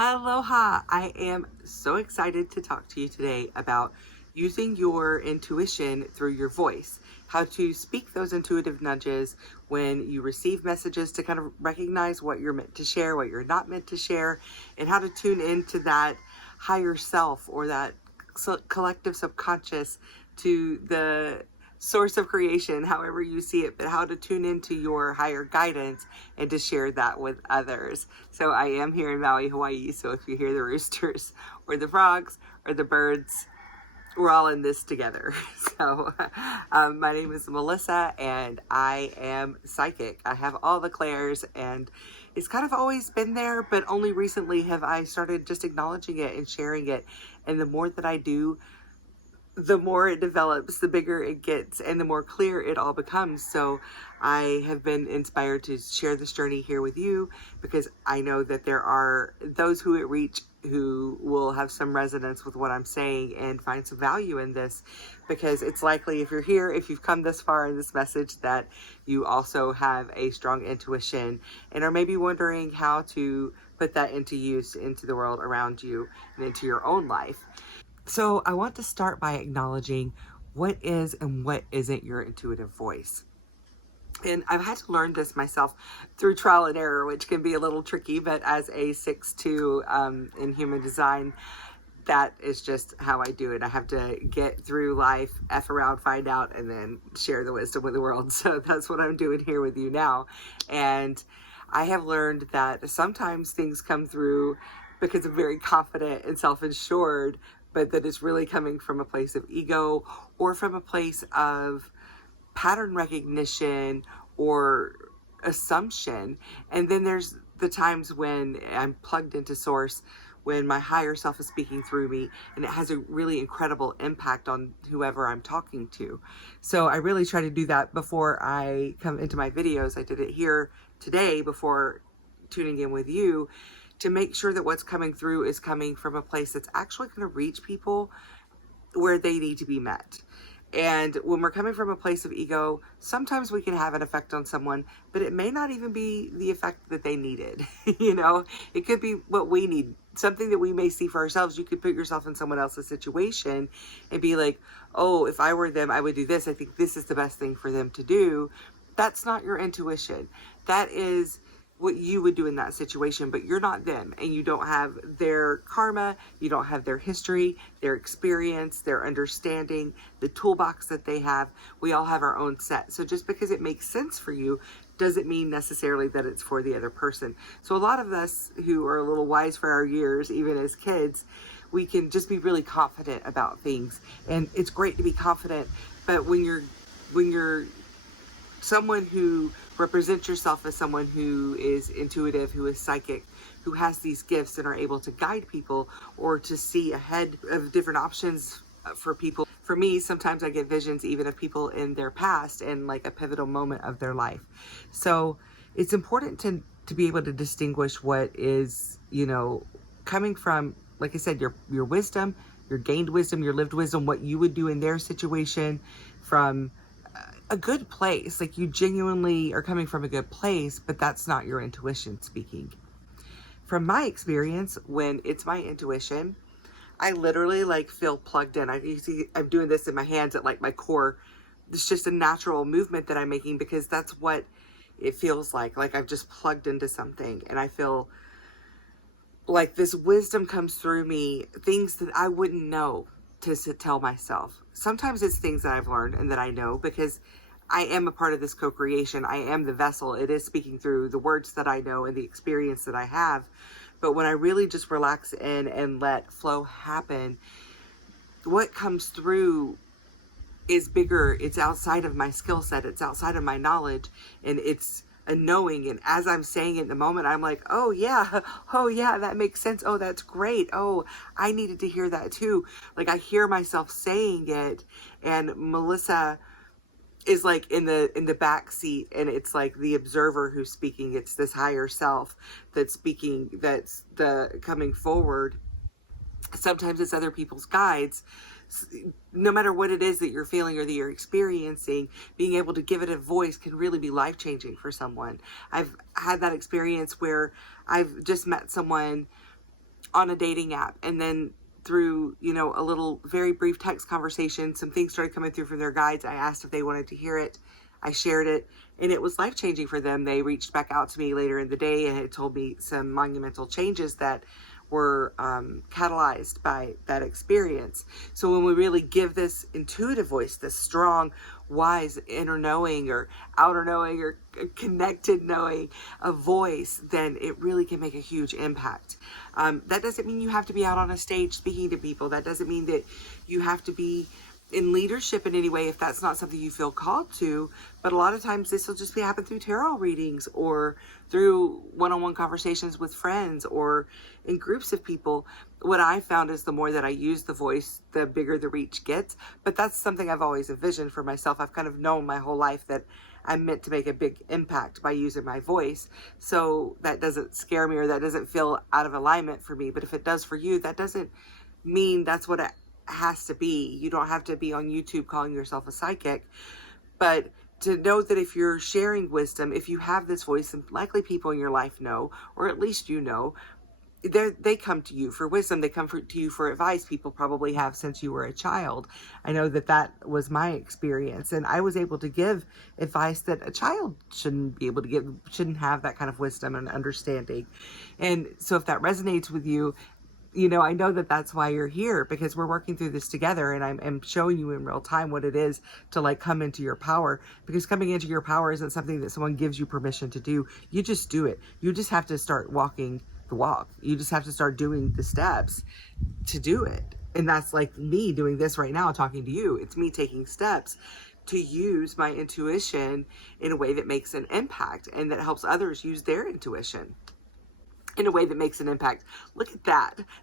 Aloha! I am so excited to talk to you today about using your intuition through your voice. How to speak those intuitive nudges when you receive messages to kind of recognize what you're meant to share, what you're not meant to share, and how to tune into that higher self or that collective subconscious, to the source of creation, however you see it, but how to tune into your higher guidance and to share that with others. So I am here in Maui, Hawaii, so if you hear the roosters or the frogs or the birds, we're all in this together. So my name is Melissa and I am psychic. I have all the clairs and it's kind of always been there, but only recently have I started just acknowledging it and sharing it. And the more that I do, the more it develops, the bigger it gets, and the more clear it all becomes. So I have been inspired to share this journey here with you because I know that there are those who it reach who will have some resonance with what I'm saying and find some value in this, because it's likely, if you're here, if you've come this far in this message, that you also have a strong intuition and are maybe wondering how to put that into use into the world around you and into your own life. So I want to start by acknowledging what is and what isn't your intuitive voice. And I've had to learn this myself through trial and error, which can be a little tricky, but as a 6'2" in human design, that is just how I do it. I have to get through life, F around, find out, and then share the wisdom with the world. So that's what I'm doing here with you now. And I have learned that sometimes things come through because I'm very confident and self-assured, but that it's really coming from a place of ego or from a place of pattern recognition or assumption. And then there's the times when I'm plugged into source, when my higher self is speaking through me, and it has a really incredible impact on whoever I'm talking to. So I really try to do that before I come into my videos. I did it here today before tuning in with you, to make sure that what's coming through is coming from a place that's actually going to reach people where they need to be met. And when we're coming from a place of ego, sometimes we can have an effect on someone, but it may not even be the effect that they needed. You know, it could be what we need, something that we may see for ourselves. You could put yourself in someone else's situation and be like, oh, if I were them, I would do this. I think this is the best thing for them to do. That's not your intuition. That is what you would do in that situation, but you're not them, and you don't have their karma, you don't have their history, their experience, their understanding, the toolbox that they have. We all have our own set. So just because it makes sense for you doesn't mean necessarily that it's for the other person. So a lot of us who are a little wise for our years, even as kids, we can just be really confident about things, and it's great to be confident, but when you're someone who represents yourself as someone who is intuitive, who is psychic, who has these gifts and are able to guide people or to see ahead of different options for people. For me, sometimes I get visions even of people in their past and like a pivotal moment of their life. So it's important to be able to distinguish what is, coming from, like I said, your wisdom, your gained wisdom, your lived wisdom, what you would do in their situation from a good place. Like, you genuinely are coming from a good place, but that's not your intuition speaking. From my experience, when it's my intuition, I literally feel plugged in. I'm doing this in my hands at my core. It's just a natural movement that I'm making because that's what it feels like. Like I've just plugged into something and I feel like this wisdom comes through me, things that I wouldn't know to tell myself. Sometimes it's things that I've learned and that I know because I am a part of this co-creation. I am the vessel. It is speaking through the words that I know and the experience that I have. But when I really just relax in and let flow happen, what comes through is bigger. It's outside of my skill set. It's outside of my knowledge, and it's a knowing. And as I'm saying it in the moment, I'm like, oh yeah, that makes sense. Oh, that's great. Oh, I needed to hear that too. Like, I hear myself saying it, and Melissa is in the back seat, and it's the observer who's speaking. It's this higher self that's speaking, that's the coming forward. Sometimes it's other people's guides. No matter what it is that you're feeling or that you're experiencing, being able to give it a voice can really be life-changing for someone. I've had that experience where I've just met someone on a dating app, and then through, you know, a little very brief text conversation, some things started coming through from their guides. I asked if they wanted to hear it. I shared it, and it was life-changing for them. They reached back out to me later in the day and had told me some monumental changes that were catalyzed by that experience. So when we really give this intuitive voice, this strong, wise inner knowing or outer knowing or connected knowing, a voice, then it really can make a huge impact. That doesn't mean you have to be out on a stage speaking to people. That doesn't mean that you have to be in leadership in any way if that's not something you feel called to. But a lot of times this will just happen through tarot readings or through one-on-one conversations with friends or in groups of people. What I found is the more that I use the voice, the bigger the reach gets. But that's something I've always envisioned for myself. I've kind of known my whole life that I'm meant to make a big impact by using my voice. So that doesn't scare me, or that doesn't feel out of alignment for me. But if it does for you, that doesn't mean that's what it has to be. You don't have to be on YouTube calling yourself a psychic. But to know that if you're sharing wisdom, if you have this voice, and likely people in your life know, or at least you know, they come to you for wisdom. They come to you for advice. People probably have since you were a child. I know that that was my experience, and I was able to give advice that a child shouldn't be able to give, shouldn't have that kind of wisdom and understanding. And so if that resonates with you, you know, I know that that's why you're here, because we're working through this together, and I'm showing you in real time what it is to like come into your power, because coming into your power isn't something that someone gives you permission to do. You just do it. You just have to start walking the walk. You just have to start doing the steps to do it. And that's like me doing this right now, talking to you. It's me taking steps to use my intuition in a way that makes an impact and that helps others use their intuition in a way that makes an impact. Look at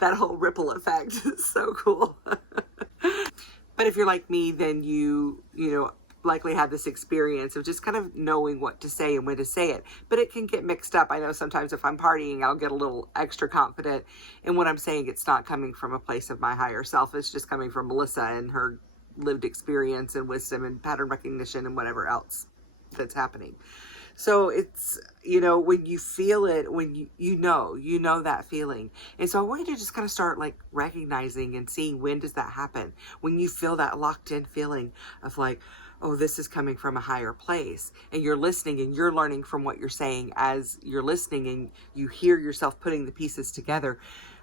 that whole ripple effect is so cool. But if you're like me, then you know, likely have this experience of just kind of knowing what to say and when to say it. But it can get mixed up. I know sometimes if I'm partying, I'll get a little extra confident in what I'm saying. It's not coming from a place of my higher self. It's just coming from Melissa and her lived experience and wisdom and pattern recognition and whatever else that's happening. So it's, you know, when you feel it, when you know that feeling. And so I want you to just kind of start like recognizing and seeing, when does that happen? When you feel that locked in feeling of like, oh, this is coming from a higher place, and you're listening and you're learning from what you're saying as you're listening, and you hear yourself putting the pieces together.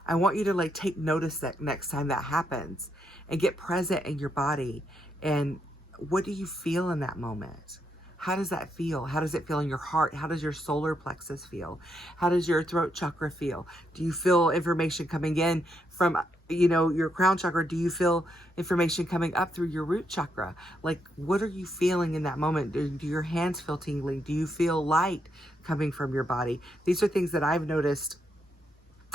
I want you to like take notice that next time that happens and get present in your body. And what do you feel in that moment? How does that feel? How does it feel in your heart? How does your solar plexus feel? How does your throat chakra feel? Do you feel information coming in from, you know, your crown chakra? Do you feel information coming up through your root chakra? Like, what are you feeling in that moment? Do your hands feel tingling? Do you feel light coming from your body? These are things that I've noticed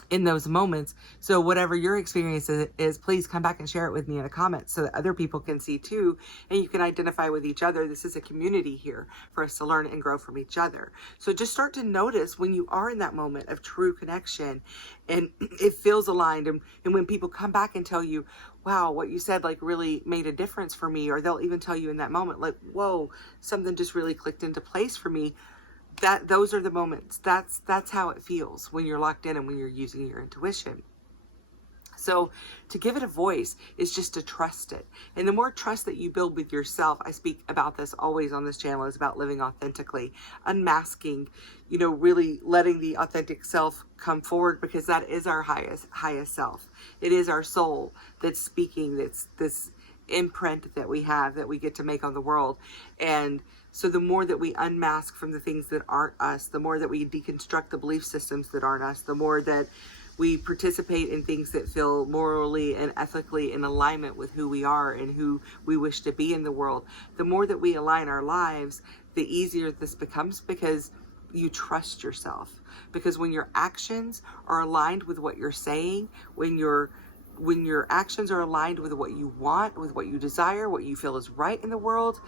in those moments. So whatever your experience is, please come back and share it with me in a comment so that other people can see too, and you can identify with each other. This is a community here for us to learn and grow from each other. So just start to notice when you are in that moment of true connection and it feels aligned, and when people come back and tell you, wow, what you said like really made a difference for me, or they'll even tell you in that moment like, whoa, something just really clicked into place for me. Those are the moments. That's how it feels when you're locked in and when you're using your intuition. So to give it a voice is just to trust it. And the more trust that you build with yourself, I speak about this always on this channel, is about living authentically, unmasking, you know, really letting the authentic self come forward, because that is our highest self. It is our soul that's speaking. That's this imprint that we have, that we get to make on the world. And so the more that we unmask from the things that aren't us, the more that we deconstruct the belief systems that aren't us, the more that we participate in things that feel morally and ethically in alignment with who we are and who we wish to be in the world, the more that we align our lives, the easier this becomes, because you trust yourself. Because when your actions are aligned with what you're saying, when your actions are aligned with what you want, with what you desire, what you feel is right in the world,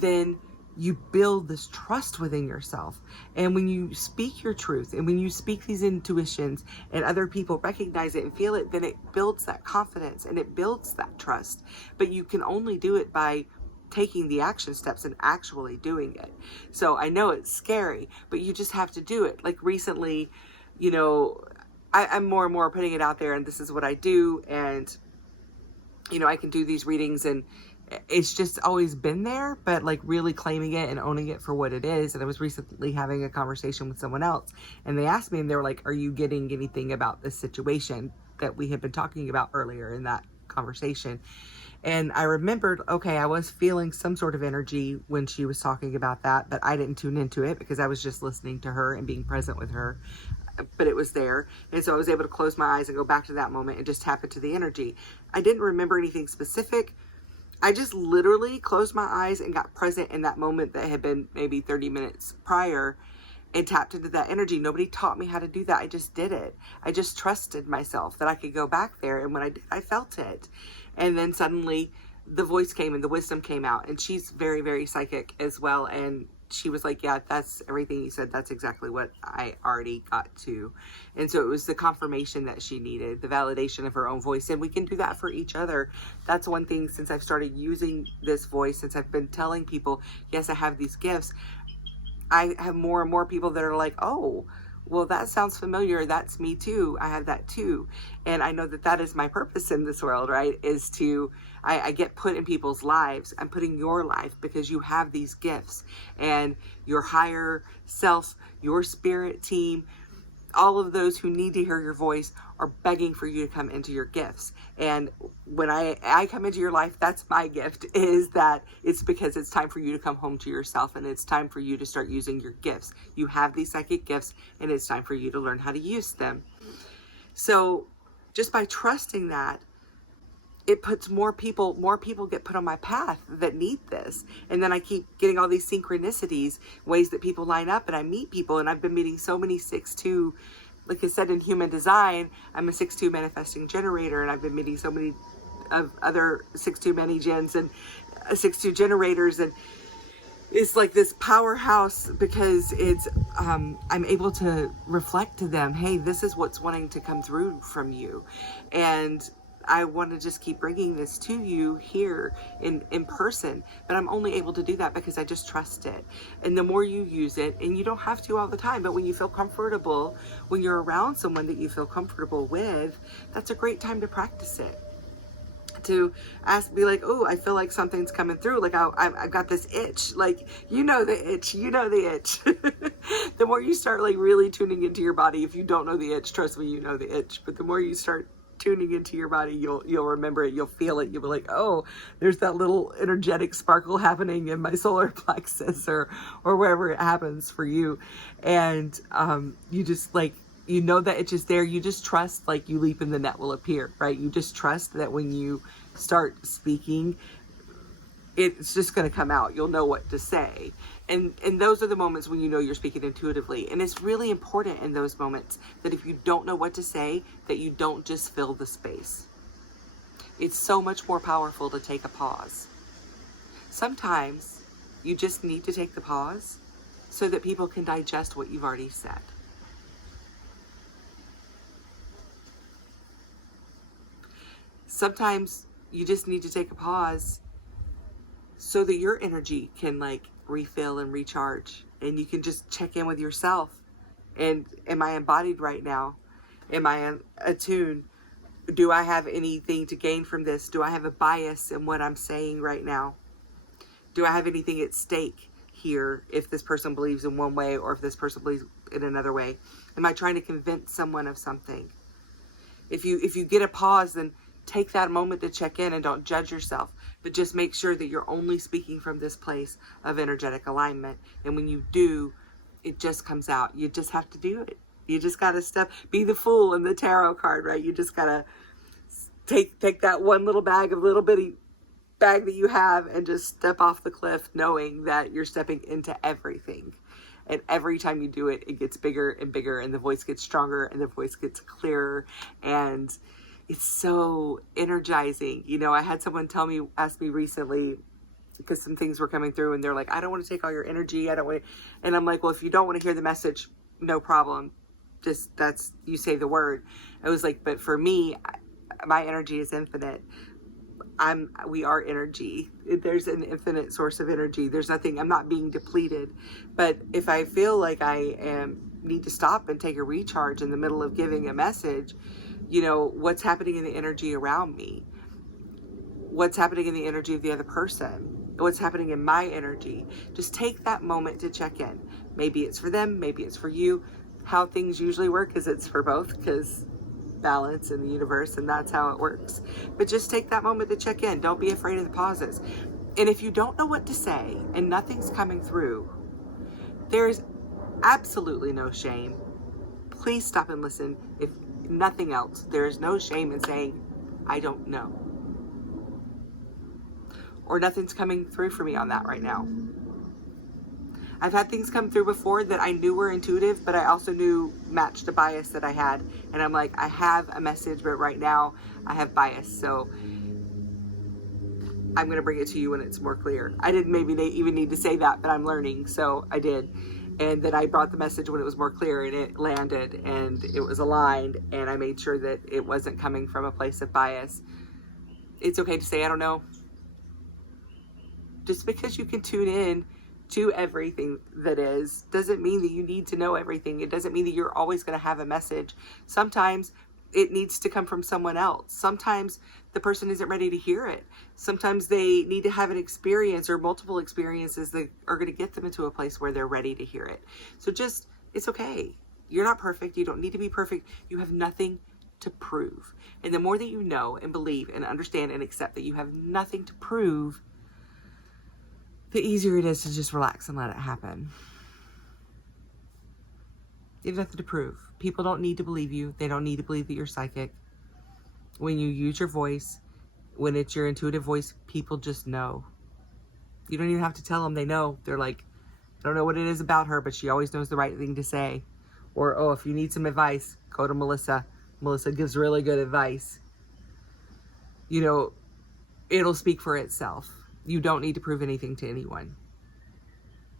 then you build this trust within yourself. And when you speak your truth, and when you speak these intuitions and other people recognize it and feel it, then it builds that confidence and it builds that trust. But you can only do it by taking the action steps and actually doing it. So I know it's scary, but you just have to do it. Like recently, you know, I'm more and more putting it out there, and this is what I do. And, you know, I can do these readings, and it's just always been there, but like really claiming it and owning it for what it is. And I was recently having a conversation with someone else, and they asked me, and they were like, are you getting anything about this situation that we had been talking about earlier in that conversation? And I remembered, okay, I was feeling some sort of energy when she was talking about that, but I didn't tune into it because I was just listening to her and being present with her. But it was there. And so I was able to close my eyes and go back to that moment and just tap into the energy. I didn't remember anything specific. I just literally closed my eyes and got present in that moment that had been maybe 30 minutes prior, and tapped into that energy. Nobody taught me how to do that. I just did it. I just trusted myself that I could go back there. And when I did, I felt it. And then suddenly the voice came and the wisdom came out. And she's very, very psychic as well. And she was like, yeah, that's everything you said. That's exactly what I already got to. And so it was the confirmation that she needed, the validation of her own voice. And we can do that for each other. That's one thing since I've started using this voice, since I've been telling people, yes, I have these gifts. I have more and more people that are like, oh, well, that sounds familiar. That's me too. I have that too. And I know that that is my purpose in this world, right? Is to, I get put in people's lives. I'm putting your life because you have these gifts, and your higher self, your spirit team, all of those who need to hear your voice are begging for you to come into your gifts. And when I come into your life, that's my gift, is that it's because it's time for you to come home to yourself, and it's time for you to start using your gifts. You have these psychic gifts, and it's time for you to learn how to use them. So just by trusting that, it puts more people get put on my path that need this. And then I keep getting all these synchronicities, ways that people line up, and I meet people. And I've been meeting so many 6-2, like I said, in human design, I'm a 6-2 manifesting generator, and I've been meeting so many of other 6-2 mani-gens and 6-2 generators. And it's like this powerhouse because it's, I'm able to reflect to them, hey, this is what's wanting to come through from you. And I want to just keep bringing this to you here in person, but I'm only able to do that because I just trust it. And the more you use it, and you don't have to all the time, but when you feel comfortable, when you're around someone that you feel comfortable with, that's a great time to practice it. To be like, oh, I feel like something's coming through. Like I've got this itch. Like, you know the itch. The more you start like really tuning into your body, if you don't know the itch, trust me, you know the itch. But the more you start tuning into your body, you'll remember it. You'll feel it. You'll be like, oh, there's that little energetic sparkle happening in my solar plexus, or wherever it happens for you. And you just like, you know that it's just there. You just trust, like you leap and the net will appear, right? You just trust that when you start speaking, it's just going to come out. You'll know what to say. And those are the moments when you know you're speaking intuitively. And it's really important in those moments that if you don't know what to say, that you don't just fill the space. It's so much more powerful to take a pause. Sometimes you just need to take the pause so that people can digest what you've already said. Sometimes you just need to take a pause so that your energy can like refill and recharge, and you can just check in with yourself. And am I embodied right now? Am I attuned? Do I have anything to gain from this? Do I have a bias in what I'm saying right now? Do I have anything at stake here if this person believes in one way or if this person believes in another way? Am I trying to convince someone of something? If you get a pause, then take that moment to check in, and don't judge yourself, but just make sure that you're only speaking from this place of energetic alignment. And when you do, it just comes out. You just have to do it. You just got to be the fool in the tarot card, right? You just got to take that one little little bitty bag that you have and just step off the cliff, knowing that you're stepping into everything. And every time you do it, it gets bigger and bigger, and the voice gets stronger, and the voice gets clearer, and it's so energizing. You know, I had someone ask me recently, because some things were coming through, and they're like, I don't want to take all your energy. I don't want to. And I'm like, well, if you don't want to hear the message, no problem. Just you say the word. I was like, but for me, my energy is infinite. We are energy. There's an infinite source of energy. There's nothing, I'm not being depleted. But if I feel like I am need to stop and take a recharge in the middle of giving a message, what's happening in the energy around me? What's happening in the energy of the other person? What's happening in my energy? Just take that moment to check in. Maybe it's for them, maybe it's for you. How things usually work is it's for both, because balance in the universe, and that's how it works. But just take that moment to check in. Don't be afraid of the pauses. And if you don't know what to say and nothing's coming through, there's absolutely no shame. Please stop and listen. If nothing else, there is no shame in saying, I don't know. Or nothing's coming through for me on that right now. I've had things come through before that I knew were intuitive, but I also knew matched a bias that I had. And I'm like, I have a message, but right now I have bias. So I'm going to bring it to you when it's more clear. I didn't maybe even need to say that, but I'm learning. So I did. And then I brought the message when it was more clear, and it landed and it was aligned. And I made sure that it wasn't coming from a place of bias. It's okay to say, I don't know. Just because you can tune in to everything that is, doesn't mean that you need to know everything. It doesn't mean that you're always going to have a message. Sometimes it needs to come from someone else. Sometimes the person isn't ready to hear it. Sometimes they need to have an experience or multiple experiences that are going to get them into a place where they're ready to hear it. So just, it's okay. You're not perfect. You don't need to be perfect. You have nothing to prove. And the more that you know and believe and understand and accept that you have nothing to prove, the easier it is to just relax and let it happen. You have nothing to prove. People don't need to believe you. They don't need to believe that you're psychic. When you use your voice, when it's your intuitive voice, people just know. You don't even have to tell them they know. They're like, I don't know what it is about her, but she always knows the right thing to say. Or, oh, if you need some advice, go to Melissa. Melissa gives really good advice. It'll speak for itself. You don't need to prove anything to anyone.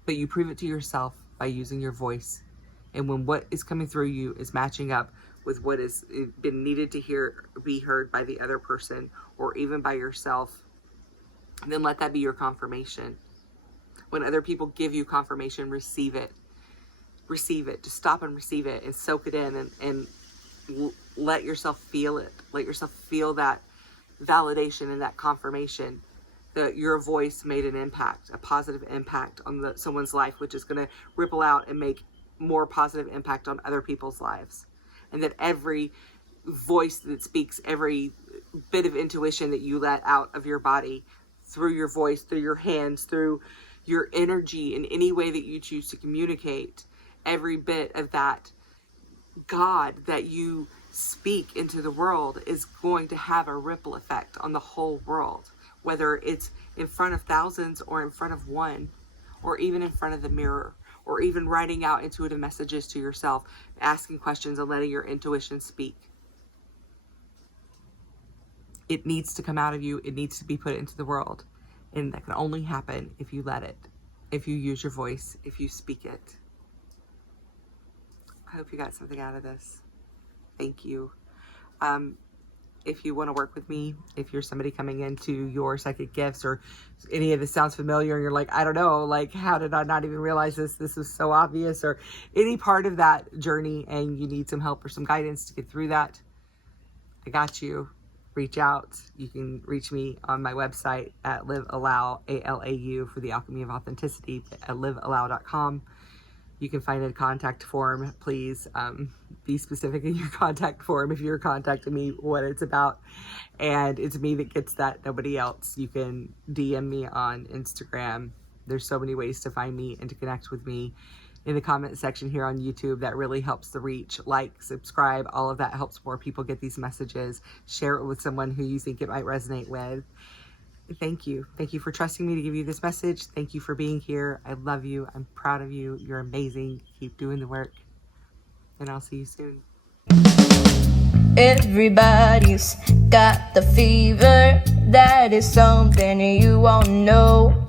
But you prove it to yourself by using your voice. And when what is coming through you is matching up with what has been needed to be heard by the other person or even by yourself, then let that be your confirmation. When other people give you confirmation, receive it. Receive it. Just stop and receive it and soak it in and let yourself feel it. Let yourself feel that validation and that confirmation that your voice made an impact, a positive impact on someone's life, which is going to ripple out and make more positive impact on other people's lives. And that every voice that speaks, every bit of intuition that you let out of your body, through your voice, through your hands, through your energy, in any way that you choose to communicate, every bit of that God that you speak into the world is going to have a ripple effect on the whole world. Whether it's in front of thousands or in front of one, or even in front of the mirror, or even writing out intuitive messages to yourself, asking questions and letting your intuition speak. It needs to come out of you. It needs to be put into the world. And that can only happen if you let it, if you use your voice, if you speak it. I hope you got something out of this. Thank you. If you want to work with me, if you're somebody coming into your psychic gifts or any of this sounds familiar and you're like, I don't know, like, how did I not even realize this? This is so obvious, or any part of that journey and you need some help or some guidance to get through that, I got you. Reach out. You can reach me on my website at liveallow, ALAU for the alchemy of authenticity, at liveallow.com. You can find a contact form. Please be specific in your contact form if you're contacting me, what it's about. And it's me that gets that, nobody else. You can DM me on Instagram. There's so many ways to find me and to connect with me. In the comment section here on YouTube, that really helps the reach. Like, subscribe, all of that helps more people get these messages. Share it with someone who you think it might resonate with. Thank you. Thank you for trusting me to give you this message. Thank you for being here. I love you. I'm proud of you. You're amazing. Keep doing the work. And I'll see you soon. Everybody's got the fever. That is something you won't know.